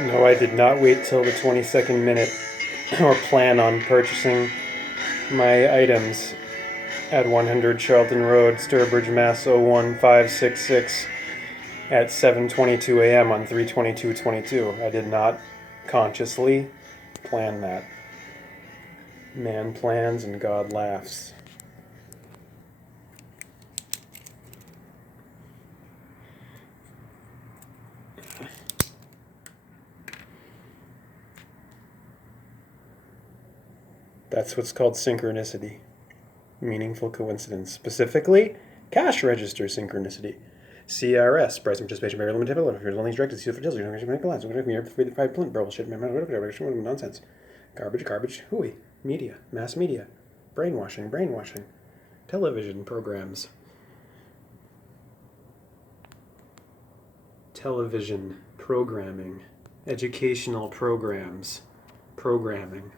No, I did not wait till the 22nd minute or plan on purchasing my items at 100 Charlton Road, Sturbridge, Mass. 01566 at 7:22 a.m. on 3/22/22. I did not consciously plan that. Man plans and God laughs. That's what's called synchronicity. Meaningful coincidence. Specifically, cash register synchronicity. CRS, price and participation very limited. Only directed to fertility. Bullshit, nonsense. Garbage, hooey. Media, mass media. Brainwashing. Television programs. Television programming. Educational programs. Programming.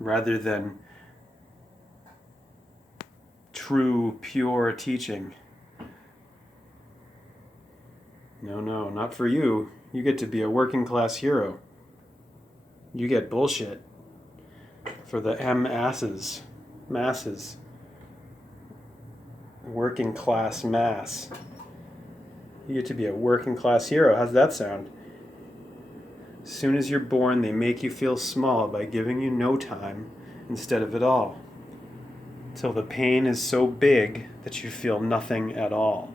Rather than true, pure teaching. No, not for you. You get to be a working class hero. You get bullshit for the masses. Working class mass. You get to be a working class hero. How's that sound? As soon as you're born, they make you feel small by giving you no time instead of it all. Till the pain is so big that you feel nothing at all.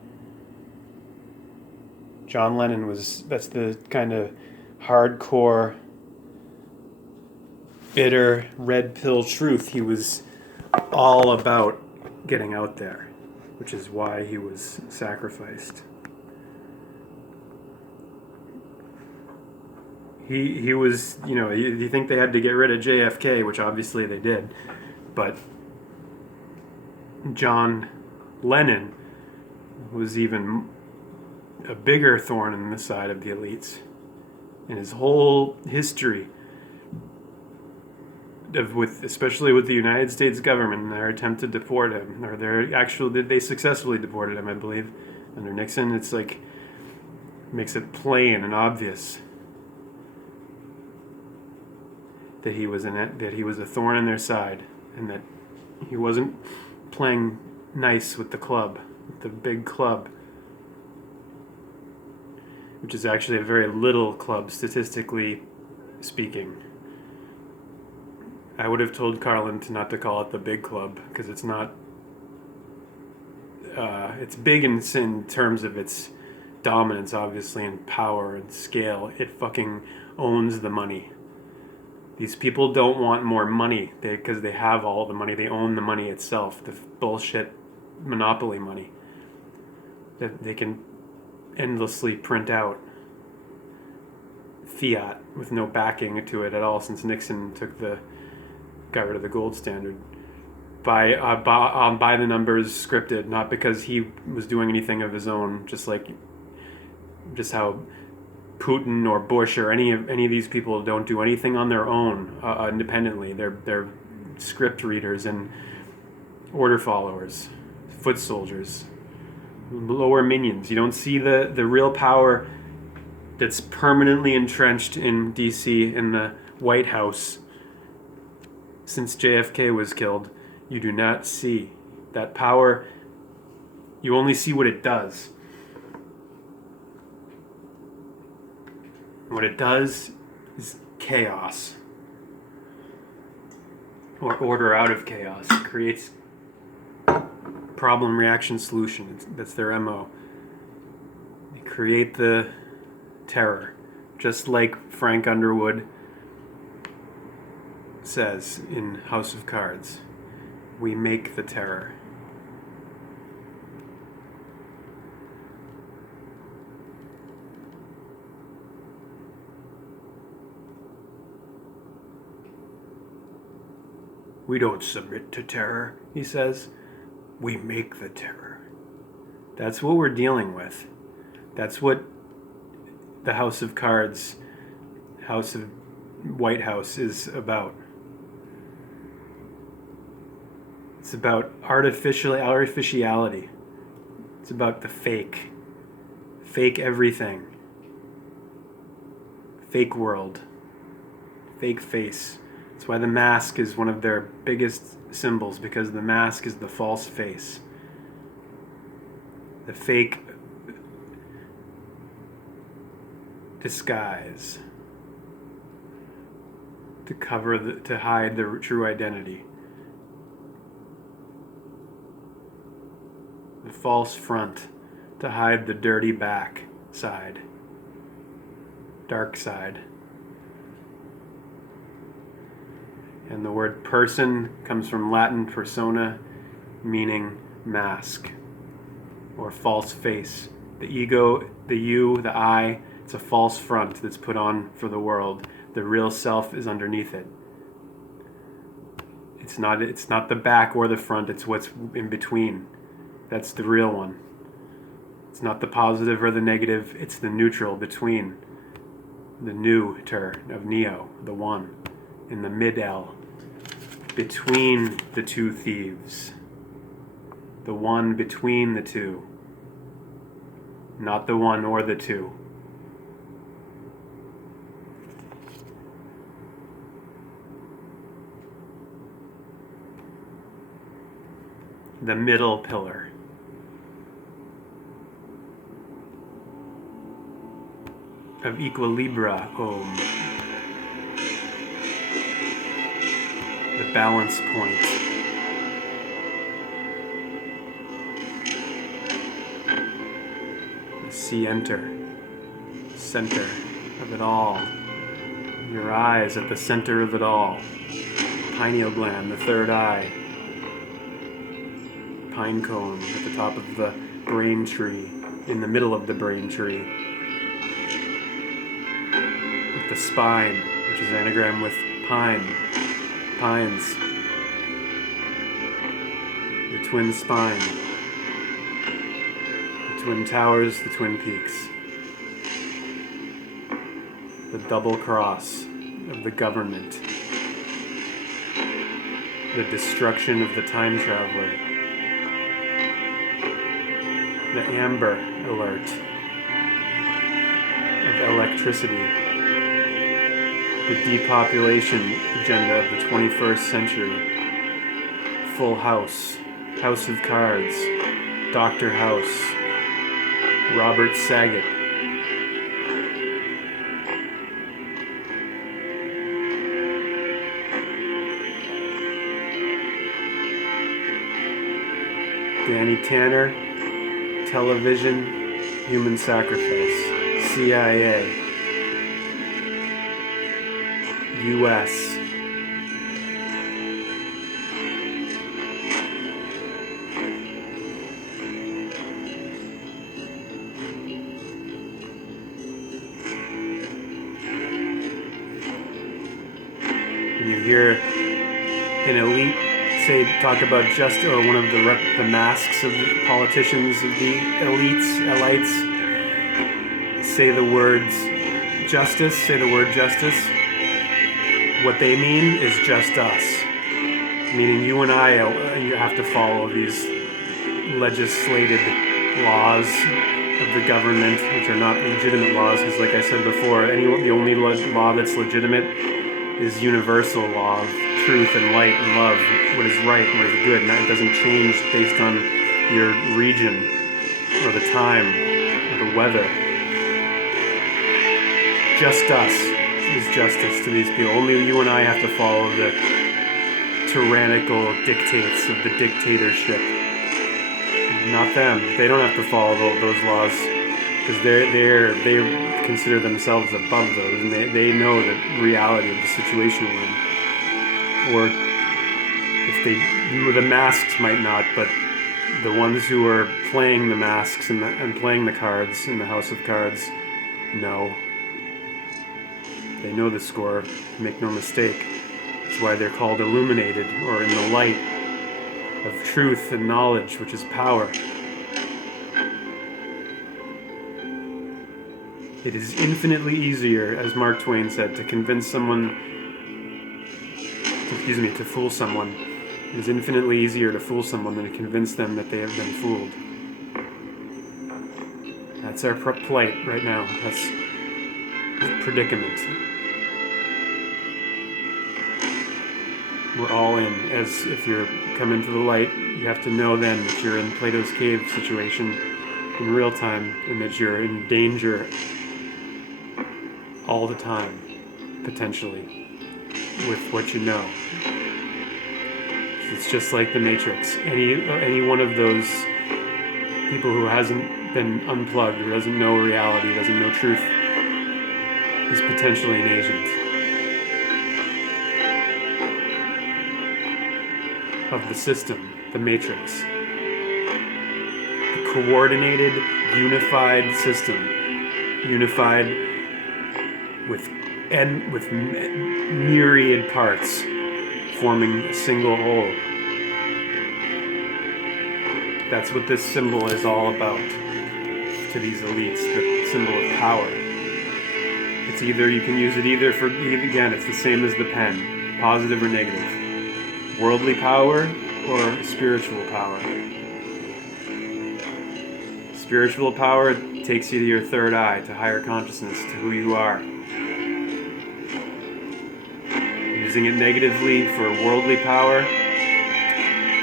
John Lennon that's the kind of hardcore, bitter, red pill truth. He was all about getting out there, which is why he was sacrificed. He was, you think they had to get rid of JFK, which obviously they did, but John Lennon was even a bigger thorn in the side of the elites. In his whole history, especially with the United States government and their attempt to deport him, or they successfully deported him, I believe, under Nixon. It's like, makes it plain and obvious that he was a thorn in their side, and that he wasn't playing nice with the club, with the big club, which is actually a very little club, statistically speaking. I would have told Carlin not to call it the big club, because it's not. It's big in terms of its dominance, obviously, and power and scale. It fucking owns the money. These people don't want more money because they have all the money. They own the money itself, the bullshit monopoly money that they can endlessly print out. Fiat with no backing to it at all since Nixon got rid of the gold standard. By the numbers scripted, not because he was doing anything of his own, just how Putin or Bush or any of these people don't do anything on their own independently. They're script readers and order followers, foot soldiers, lower minions. You don't see the real power that's permanently entrenched in DC, in the White House, since JFK was killed. You do not see that power. You only see what it does. What it does is chaos, or order out of chaos. It creates problem, reaction, solution. That's their MO. They create the terror, just like Frank Underwood says in House of Cards. We make the terror. We don't submit to terror, he says. We make the terror. That's what we're dealing with. That's what the House of Cards, White House is about. It's about artificiality. It's about the fake everything. fake world, fake face. That's why the mask is one of their biggest symbols, because the mask is the false face. The fake disguise to hide the true identity. The false front to hide the dirty back side, dark side. And the word person comes from Latin persona, meaning mask or false face. The ego, the you, the I, it's a false front that's put on for the world. The real self is underneath it. It's not the back or the front, it's what's in between. That's the real one. It's not the positive or the negative, it's the neutral between. The neuter of neo, the one, in the mid-L, between the two thieves. The one between the two, not the one or the two. The middle pillar. Of equilibra, Om. The balance point. The center of it all. Your eyes at the center of it all. Pineal gland, the third eye. Pine cone at the top of the brain tree, in the middle of the brain tree. With the spine, which is anagram with pine, pines. The twin spine. The twin towers, the twin peaks. The double cross of the government. The destruction of the time traveler. The Amber Alert of electricity, the depopulation agenda of the 21st century, Full House, House of Cards, Dr. House, Robert Saget, Danny Tanner, Television, Human Sacrifice, CIA, US, and you hear an elite talk about or one of the masks of the politicians of the elites, say the word justice. What they mean is just us, meaning you and I. You have to follow these legislated laws of the government, which are not legitimate laws, because, like I said before, the only law that's legitimate is universal law of truth and light and love, what is right and what is good, and that doesn't change based on your region or the time or the weather. Just us is justice to these people. Only you and I have to follow the tyrannical dictates of the dictatorship. Not them. They don't have to follow those laws, because they consider themselves above those, and they know the reality of the situation we're in. Or if the masks might not, but the ones who are playing the masks and playing the cards in the House of Cards know. They know the score, make no mistake. That's why they're called illuminated, or in the light of truth and knowledge, which is power. It is infinitely easier, as Mark Twain said, to convince someone, to fool someone. It is infinitely easier to fool someone than to convince them that they have been fooled. That's our plight right now. predicament. We're all in. As if you're coming to the light, you have to know then that you're in Plato's cave situation in real time, and that you're in danger all the time, potentially, with what you know. It's just like the Matrix. Any one of those people who hasn't been unplugged, who doesn't know reality, doesn't know truth, is potentially an agent of the system, the Matrix. The coordinated, unified system, unified with myriad parts forming a single whole. That's what this symbol is all about to these elites, the symbol of power. It's either, you can use it either for, again, it's the same as the pen, positive or negative. Worldly power or spiritual power. Spiritual power takes you to your third eye, to higher consciousness, to who you are. Using it negatively for worldly power,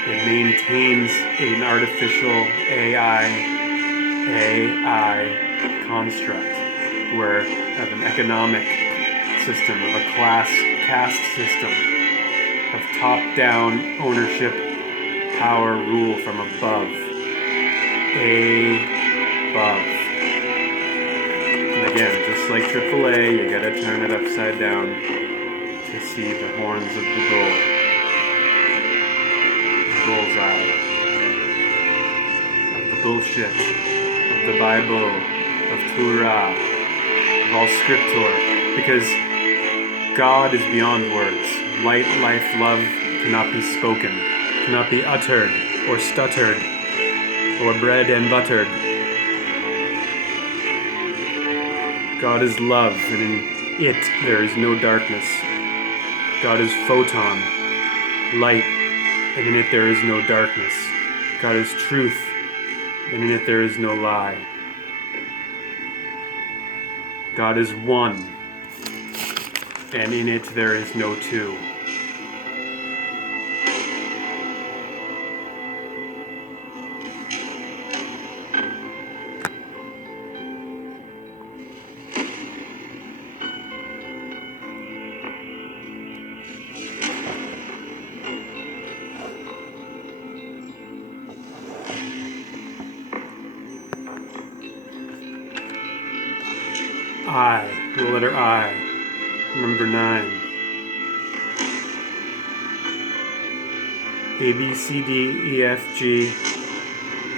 it maintains an artificial AI construct, where of an economic system, of a caste system, of top-down ownership, power, rule from above. Above. And again, just like AAA, you gotta turn it upside down to see the horns of the bull. The bullseye. Of the bullshit. Of the Bible. Of Torah. Of all scripture. Because God is beyond words. Light, life, love cannot be spoken, cannot be uttered or stuttered or bread and buttered. God is love, and in it there is no darkness. God is photon, light, and in it there is no darkness. God is truth, and in it there is no lie. God is one, and in it there is no two. I, the letter I, number 9. A, B, C, D, E, F, G,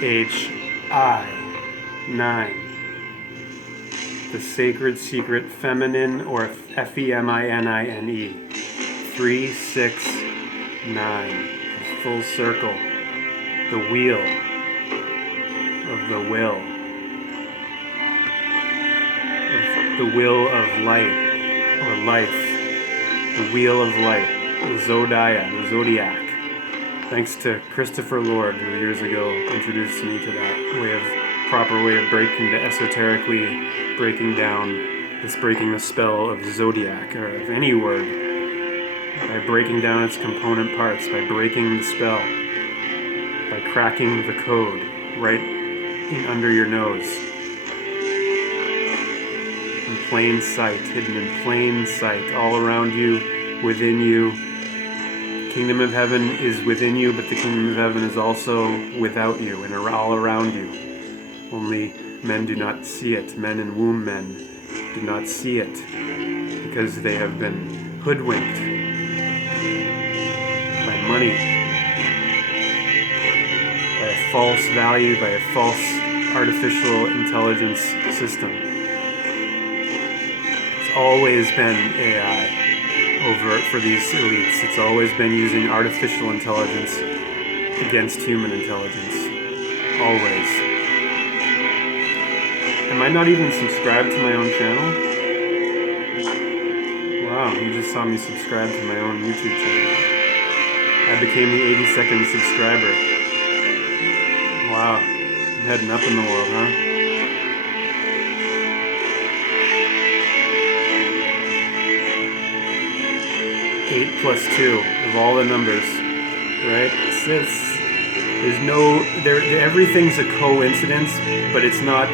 H, I, 9. The sacred, secret, feminine, or F-E-M-I-N-I-N-E. 3, 6, 9. Full circle. The wheel of the will. The will of light, or life, the wheel of light, the zodiac. Thanks to Christopher Lord, who years ago introduced me to that proper way of esoterically breaking the spell of zodiac, or of any word, by breaking down its component parts, by breaking the spell, by cracking the code right under your nose. Plain sight, hidden in plain sight, all around you, within you. The kingdom of heaven is within you, but the kingdom of heaven is also without you and all around you. Only men do not see it. Men and womb men do not see it because they have been hoodwinked by money, by a false value, by a false artificial intelligence system. Always been AI for these elites. It's always been using artificial intelligence against human intelligence. Always. Am I not even subscribed to my own channel? Wow, you just saw me subscribe to my own YouTube channel. I became the 82nd subscriber. Wow, I'm heading up in the world, huh? plus 2 of all the numbers, right? Everything's a coincidence, but it's not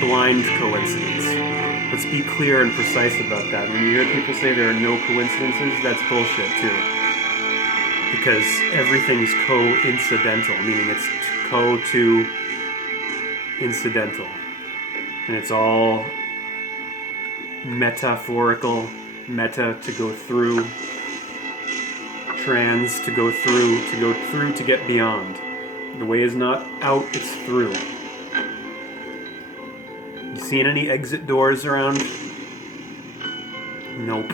blind coincidence. Let's be clear and precise about that. When you hear people say there are no coincidences, that's bullshit too. Because everything's coincidental, meaning it's to incidental. And it's all metaphorical, meta to go through, trans to go through to get beyond. The way is not out, it's through. You seen any exit doors around? Nope.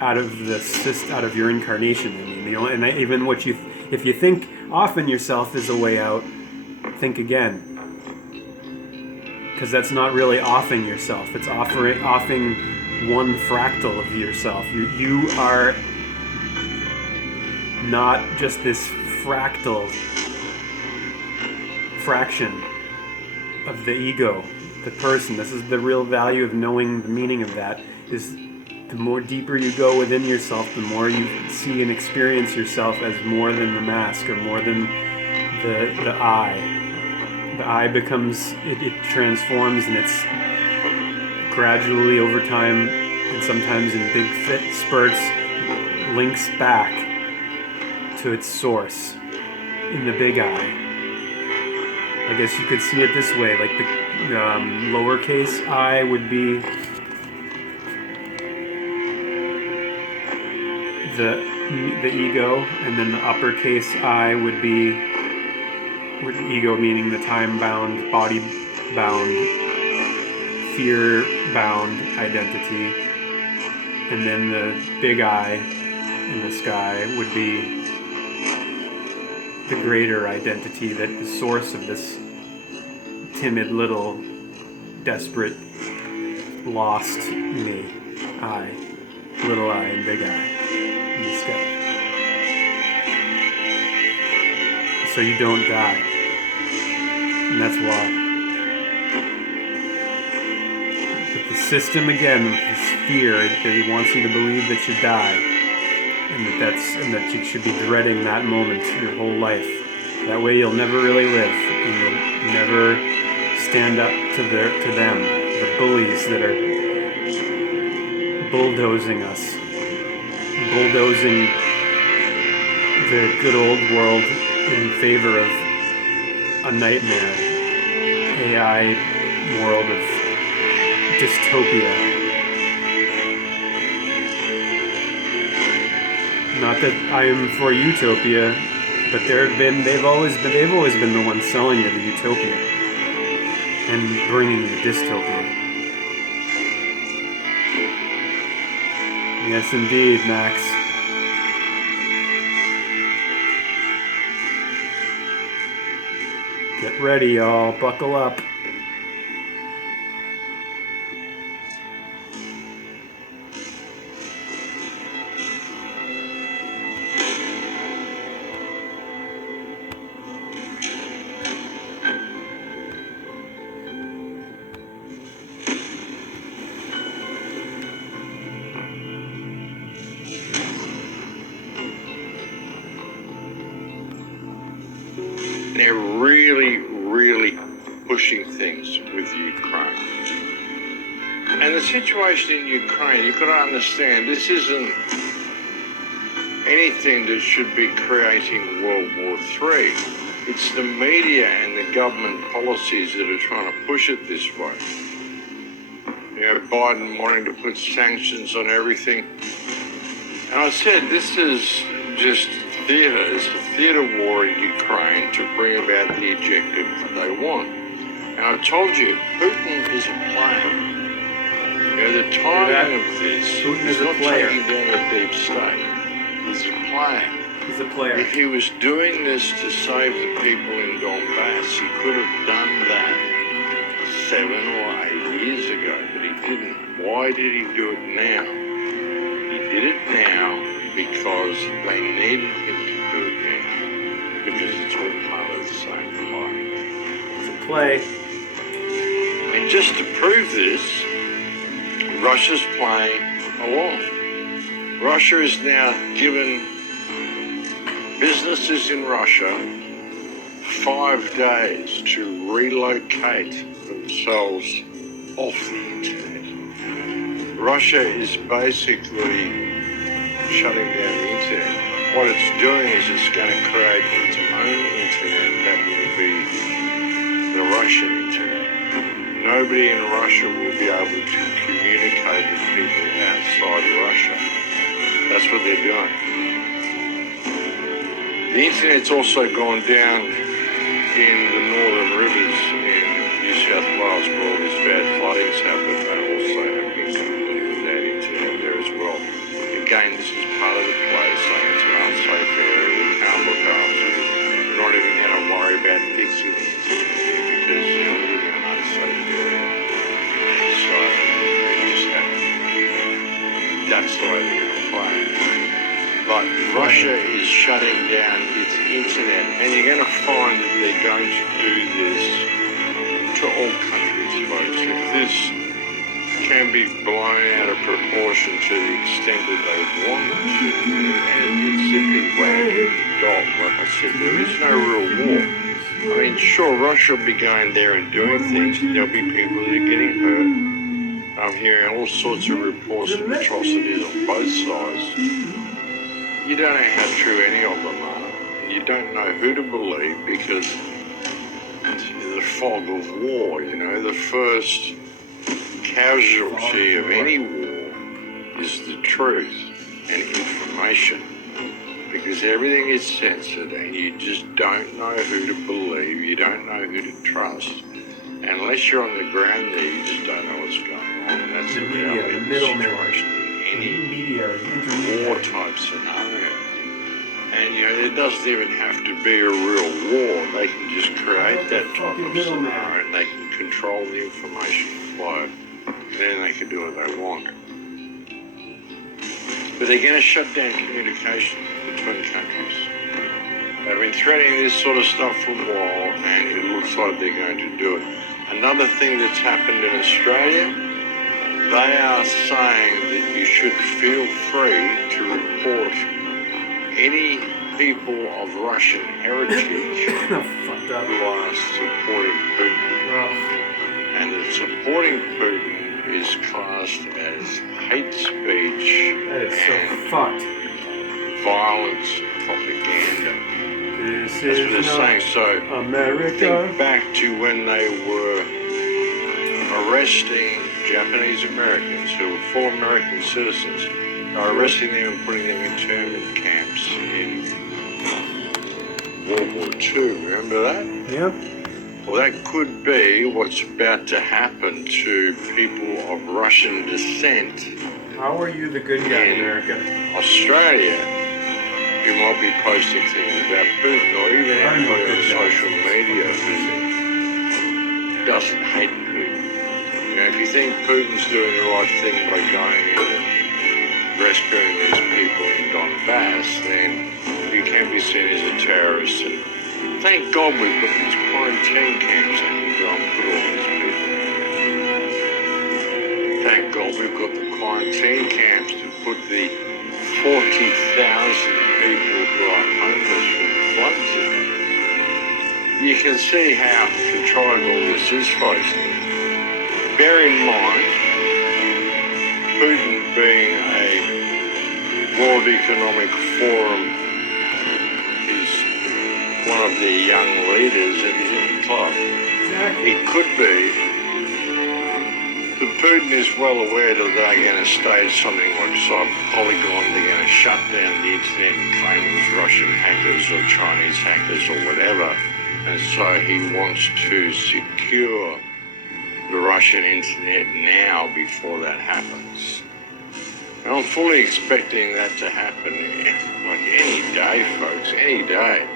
Out of your incarnation. I mean, even if you think often yourself is a way out, think again. Because that's not really offing yourself. It's offing one fractal of yourself. You are not just this fractal fraction of the ego, the person. This is the real value of knowing the meaning of that, is the more deeper you go within yourself, the more you see and experience yourself as more than the mask, or more than the I. The I becomes, it transforms, and it's gradually over time, and sometimes in big fit spurts, links back to its source in the big I. I guess you could see it this way, like the lowercase I would be the ego, and then the uppercase I would be ego, meaning the time-bound, body-bound, fear-bound identity, and then the big I in the sky would be the greater identity, that the source of this timid little desperate lost me, I, little I and big I in the sky. So you don't die, and that's why. But the system, again, with this fear, it wants you to believe that you die, and that you should be dreading that moment your whole life. That way you'll never really live, and you'll never stand up to them, the bullies that are bulldozing us, bulldozing the good old world in favor of a nightmare AI world of dystopia. Not that I am for utopia, but they've always been the ones selling you the utopia and bringing you dystopia. Yes, indeed, Max. Get ready, y'all. Buckle up. They're really pushing things with Ukraine. And the situation in Ukraine, you've got to understand, this isn't anything that should be creating World War III. It's the media and the government policies that are trying to push it this way. You know, Biden wanting to put sanctions on everything. And I said, this is just theater. It's a theater war in Ukraine to bring about the objective that they want. And I told you, Putin is a player. You know, the timing of this is not taking down a deep state. He's a player. He's a player. If he was doing this to save the people in Donbass, he could have done that 7 or 8 years ago, but he didn't. Why did he do it now? He did it now because they needed him to do it now, because it's all part of the same play. It's a play. And just to prove this, Russia's playing along. Russia has now given businesses in Russia 5 days to relocate themselves off the internet. Russia is basically shutting down the internet. What it's doing is it's going to create its own internet that will be the Russian internet. Nobody in Russia will be able to communicate with people outside Russia. That's what they're doing. The internet's also gone down in the northern rivers in New South Wales where all these bad floodings happen. They also have been completely without internet there as well. Again, this is part of the play, saying it's an unsafe area. We can't look after it. We're not even going to worry about fixing the internet because we're living in an unsafe area. So it just happens. That's the way they're going to play. But Russia is shutting down its internet, and you're going to find that they're going to do this to all countries, folks. If this can be blown out of proportion to the extent that they want it to, and it's simply wagging the dog. Like I said, there is no real war. I mean, sure, Russia will be going there and doing things. There'll be people that are getting hurt. I'm hearing all sorts of reports of atrocities on both sides. You don't know how true any of them are. You don't know who to believe because the fog of war, you know, the first casualty of any war is the truth and information because everything is censored and you just don't know who to believe, you don't know who to trust. And unless you're on the ground there, you just don't know what's going on. And that's the reality of the situation in any war type scenario. And, you know, it doesn't even have to be a real war. They can just create that type of scenario and they can control the information flow. And then they can do what they want. But they're going to shut down communication between countries. They've been threatening this sort of stuff for a while and it looks like they're going to do it. Another thing that's happened in Australia, they are saying that you should feel free to report any people of Russian heritage who are supporting Putin. And that supporting Putin is classed as hate speech and violence propaganda. That's what they're saying. So America. Think back to when they were arresting Japanese Americans who were full American citizens. They were arresting them and putting them in internment camps in World War II. Remember that? Yep. Well, that could be what's about to happen to people of Russian descent. How are you the good guy in America? Australia, you might be posting things about Putin or even anybody on social media who doesn't hate Putin. You know, if you think Putin's doing the right thing by going in and rescuing these people in Donbass, then you can be seen as a terrorist. And thank God we've got these quarantine camps that can go and put all these people in. Thank God we've got the quarantine camps to put the 40,000 people who are homeless from the floods in. You can see how contrived all this is, folks. Bear in mind, Putin being a World Economic Forum is one of the young leaders and he's in the club. Exactly. He could be. But Putin is well aware that they're going to stage something like Cyber Polygon. They're going to shut down the internet and claim it was Russian hackers or Chinese hackers or whatever. And so he wants to secure the Russian internet now before that happens. And I'm fully expecting that to happen like any day, folks, any day.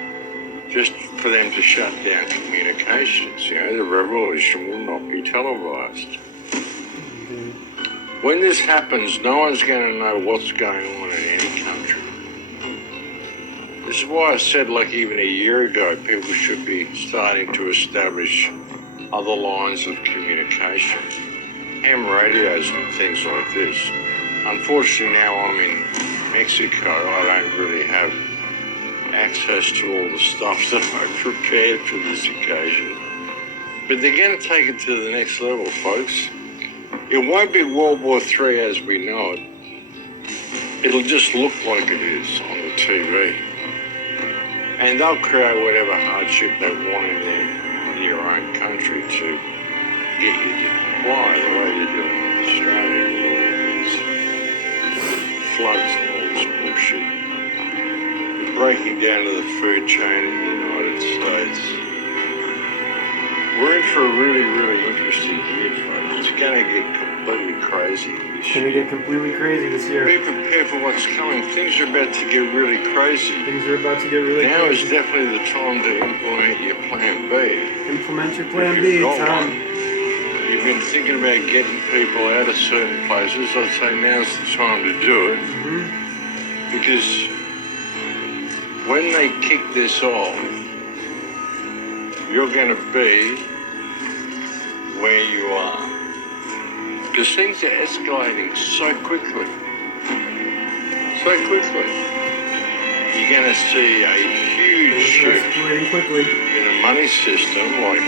Just for them to shut down communications. You know, the revolution will not be televised. When this happens, no one's going to know what's going on in any country. This is why I said, like even a year ago, people should be starting to establish other lines of communication. Ham radios and things like this. Unfortunately, now I'm in Mexico, I don't really have access to all the stuff that I prepared for this occasion. But they're going to take it to the next level, folks. It won't be World War III as we know it. It'll just look like it is on the TV. And they'll create whatever hardship they want in your own country to get you to comply the way they're doing in Australia with all these floods and all this bullshit. The breaking down of the food chain in the United States. We're in for a really, really interesting year, folks. It's going to get completely crazy this It's going to get completely crazy this year. Be prepared for what's coming. Things are about to get really crazy. Things are about to get really Now crazy. is definitely the time to implement your plan B. Implement your plan B. Got Time. one. You've been thinking about getting people out of certain places. I'd say now's the time to do it. Because when they kick this off, you're going to be where you are. Because things are escalating so quickly. So quickly. You're going to see a huge shift Escalating quickly. in the money system, like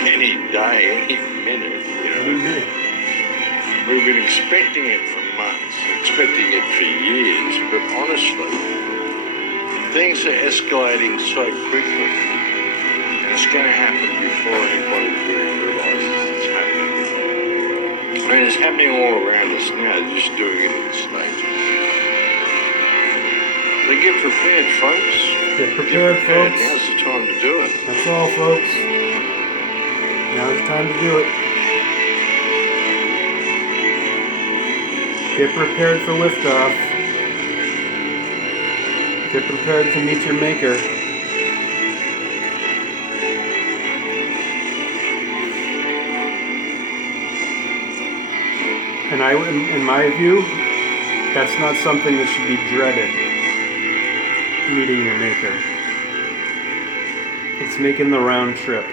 any day, any minute, you know. We've been expecting it for months, expecting it for years, but honestly, things are escalating so quickly, and it's going to happen before anybody really realizes it's happening. I mean, it's happening all around us now, they're just doing it in stages. So get prepared, folks. Get prepared, folks. Now's the time to do it. That's all, folks. Now's the time to do it. Get prepared for liftoff. Get prepared to meet your maker. And in my view, that's not something that should be dreaded. Meeting your maker. It's making the round trip.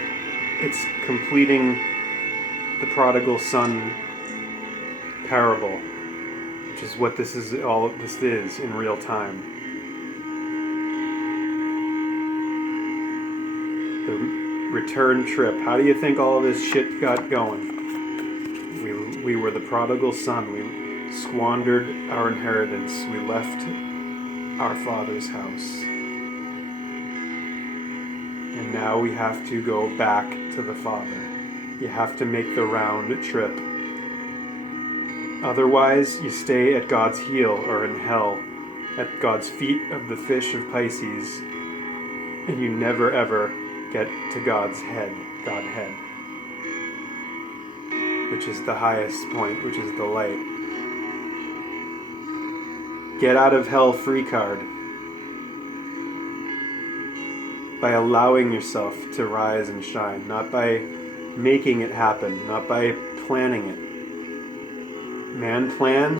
It's completing the prodigal son parable, which is what this is in real time. The return trip. How do you think all of this shit got going? We were the prodigal son. We squandered our inheritance. We left our father's house. And now we have to go back to the Father. You have to make the round trip. Otherwise, you stay at God's heel or in hell, at God's feet of the fish of Pisces, and you never ever get to God's head, Godhead, which is the highest point, which is the light. Get out of hell free card by allowing yourself to rise and shine, not by making it happen, not by planning it. Man plans.